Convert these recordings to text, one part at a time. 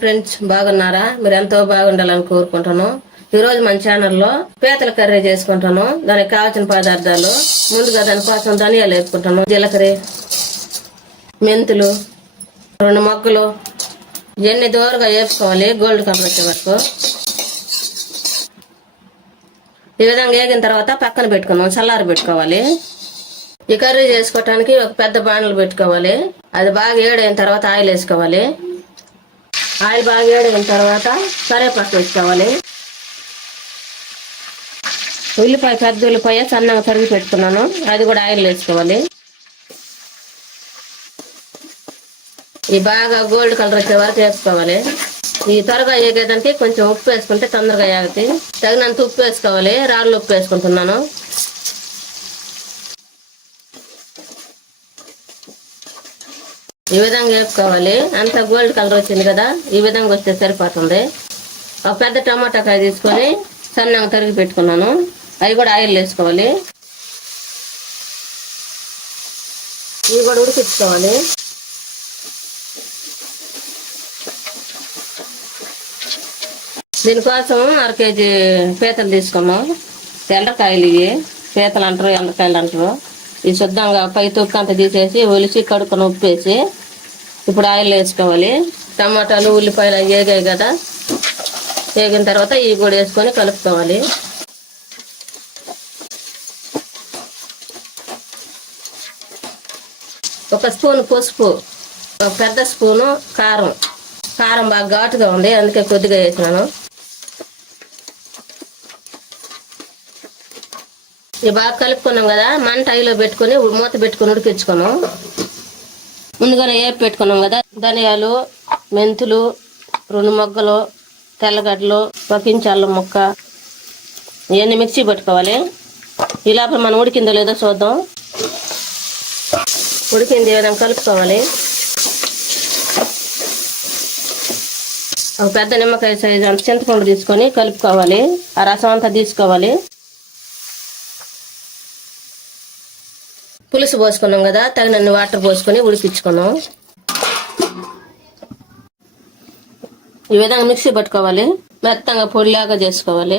Friends బాగున్నారా? మీరు ఎంతో బాగుండాలని కోరుకుంటాను ఈరోజు మన ఛానల్లో పీతల కర్రీ చేసుకుంటాను దానికి కావాల్సిన పదార్థాలు ముందుగా దానికోసం ధనియాలు వేసుకుంటాను జీలకర్ర మెంతులు రెండు మొక్కలు. ఇవన్నీ దూరంగా వేసుకోవాలి గోల్డ్ కలర్ వచ్చే వరకు. ఈ విధంగా వేగిన తర్వాత పక్కన పెట్టుకున్నాం చల్లారి పెట్టుకోవాలి. ఈ కర్రీ చేసుకోవటానికి ఒక పెద్ద బాణలు పెట్టుకోవాలి. అది బాగా ఏడైన తర్వాత ఆయిల్ వేసుకోవాలి. ఆయిల్ బాగా ఏడైన తర్వాత కరేపాకు వేసుకోవాలి. ఉల్లిపాయ పెద్ద ఉల్లిపాయ సన్నగా తరిగి పెట్టుకున్నాను. అది కూడా ఆయిల్ వేసుకోవాలి. ఈ బాగా గోల్డ్ కలర్ వచ్చే వరకు వేసుకోవాలి. ఈ త్వరగా ఏగేదంటే కొంచెం ఉప్పు వేసుకుంటే తొందరగా ఏగుతాయి తగినంత ఉప్పు వేసుకోవాలి. రాళ్ళు ఉప్పు వేసుకుంటున్నాను. ఈ విధంగా వేసుకోవాలి. అంత గోల్డ్ కలర్ వచ్చింది కదా ఈ విధంగా వస్తే సరిపోతుంది. ఒక పెద్ద టమాటా కాయ తీసుకొని సన్నగా తరిగి పెట్టుకున్నాను. అవి కూడా ఆయిల్ వేసుకోవాలి. ఇవి కూడా ఉడికించుకోవాలి. దీనికోసం అర కేజీ పీతలు తీసుకున్నాం. ఎండకాయలు ఇవి. పీతలు అంటారు ఎండకాయలు అంటారు. ఈ శుద్ధంగా పై తొక్కు అంతా తీసేసి ఒలిచి కడుక్కొని ఉప్పేసి ఇప్పుడు ఆయిల్ వేసుకోవాలి. టమాటాలు ఉల్లిపాయలు అవి వేగాయి కదా. వేగిన తర్వాత ఇవి కూడా వేసుకొని కలుపుకోవాలి. ఒక స్పూన్ పసుపు ఒక పెద్ద స్పూను కారం. కారం బాగా ఘాటుగా ఉంది అందుకే కొద్దిగా వేసినాను. ఇవి బాగా కలుపుకున్నాం కదా మంట ఐలో పెట్టుకొని మూత పెట్టుకొని ఉడికించుకున్నాం ముందుగానే వేపి పెట్టుకున్నాం కదా. ధనియాలు మెంతులు రెండు మొగ్గలు తెల్లగడ్డలు ఒక ఇంచు అల్లం ముక్క ఇవన్నీ మిక్సీ పెట్టుకోవాలి. ఈ లోపల మనం ఉడికిందో లేదో చూద్దాం. ఉడికింది ఈ విధంగా కలుపుకోవాలి. ఒక పెద్ద నిమ్మకాయ సైజు అంత చింతపండు తీసుకొని కలుపుకోవాలి. ఆ రసం అంతా తీసుకోవాలి. పులుసు పోసుకున్నాం కదా తగినన్ని వాటర్ పోసుకొని ఉడికించుకున్నాం. ఈ విధంగా మిక్సీ పట్టుకోవాలి. మెత్తంగా పొడిలాగా చేసుకోవాలి.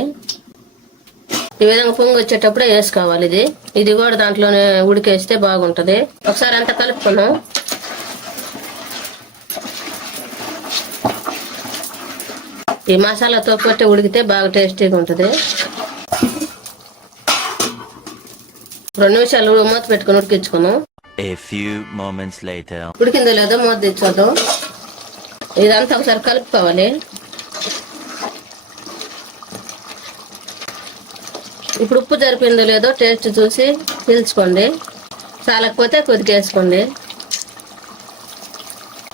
ఈ విధంగా పొంగి వచ్చేటప్పుడే వేసుకోవాలి ఇది. ఇది కూడా దాంట్లోనే ఉడికేస్తే బాగుంటది. ఒకసారి అంతా కలుపుకున్నాం. ఈ మసాలాతో పట్టి ఉడికితే బాగా టేస్టీగా ఉంటుంది. రెండు నిమిషాలు మూత పెట్టుకుని ఉడికించుకున్నాం A few moments later. ఉడికిందో లేదో మూత తెచ్చుకోద్దాం ఇదంతా ఒకసారి కలుపుకోవాలి. ఇప్పుడు ఉప్పు జరిపిందో లేదో టేస్ట్ చూసి పీల్చుకోండి. చాలకపోతే కొద్దిగా వేసుకోండి.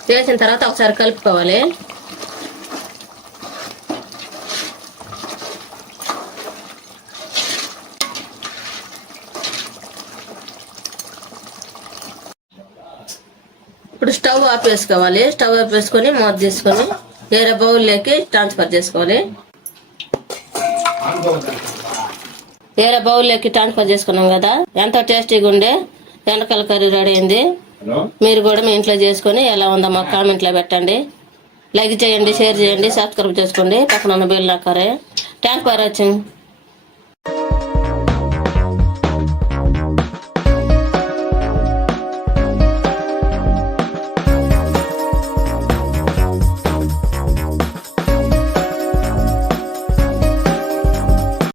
వేసిన తర్వాత ఒకసారి కలుపుకోవాలి. ఇప్పుడు స్టవ్ ఆఫ్ వేసుకోవాలి స్టవ్ ఆఫ్ వేసుకొని మూత తీసుకొని వేరే బౌల్లోకి ట్రాన్స్ఫర్ చేసుకోవాలి. వేరే బౌల్లోకి ట్రాన్స్ఫర్ చేసుకున్నాం కదా. ఎంతో టేస్టీగా ఉండే ఎండకల కర్రీ రెడీ అయింది. మీరు కూడా మీ ఇంట్లో చేసుకొని ఎలా ఉందో మాకు కామెంట్లో పెట్టండి. లైక్ చేయండి షేర్ చేయండి సబ్స్క్రైబ్ చేసుకోండి. పక్కన ఉన్న బెల్ నొక్కారే. Thank for watching